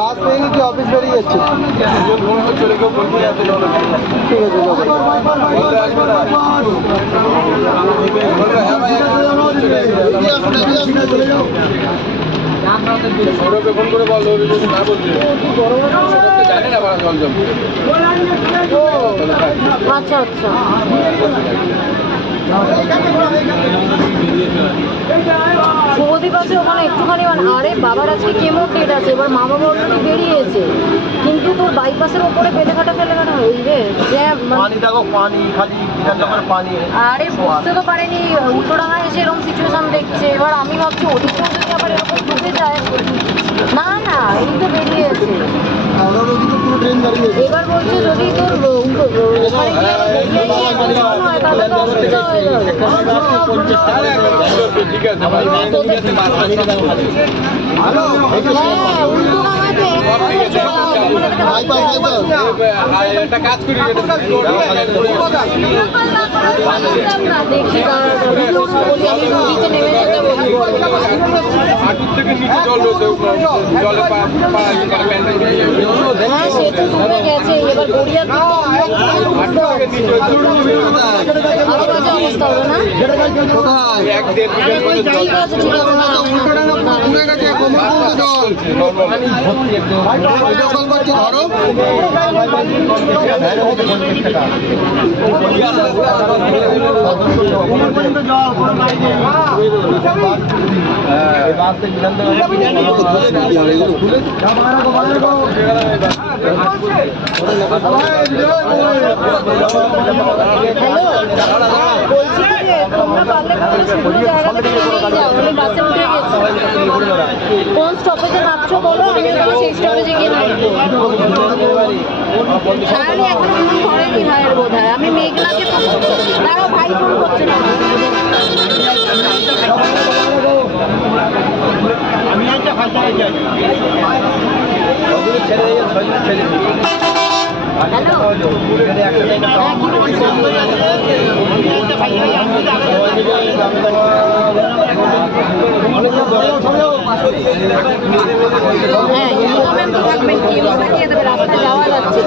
বাস পেয়ে কি অফিস বেরিয়ে যাচ্ছে? ঠিক আছে সৌরভকে ফোন করে বল, যদি না বলছে জানি না জল জল। আচ্ছা আচ্ছা শুভদীপ আছে ওখানে একটুখানি মানে আরে বাবার আজকে কেমো ডেট আছে, এবার মা বাবা অলরেডি বেরিয়েছে, কিন্তু তোর বাইপাসের ওপরে পেটে কাটা ওই রে আরে বুঝতে তো পারেনি উল্টোডাঙায় এসে এরকম সিচুয়েশন দেখছে। এবার আমি ভাবছি ওদিকেও যদি আবার এরকম ঢুকে যায়, না না এই তো বেরিয়েছে। এবার বলছে যদি তোর ওখানে গিয়ে হয় তাহলে তো অসুবিধা হয়ে যাবে। একটা কাজ করি দেখি নদীতে নেমে যেতে বলি হাঁটুর থেকে নিচে জল রয়েছে, জলে হ্যাঁ সে তো ডুবে গেছে। এবার গড়িয়ার আরো বাজে অবস্থা হবে না? ঠিক আছে ঠিক বলছি যে তোমরা পারলে জায়গা থেকে নিয়ে যাও, আমি বাসে উঠে গেছি। কোন স্টপেজে নামছো বলো, আমি তোমার সেই স্টপেজে গিয়ে নামবো। সায়নী এখনো ফোন করেনি ভাইয়ের বোধ হয়, আমি মেঘনাকে ফোন করছি, তারাও ভাই ফোন করছে না। আমি একটা ফাঁসা হয়ে যাই হ্যালো হ্যাঁ, থাকবেন কি রাস্তায় যাওয়া যাচ্ছে।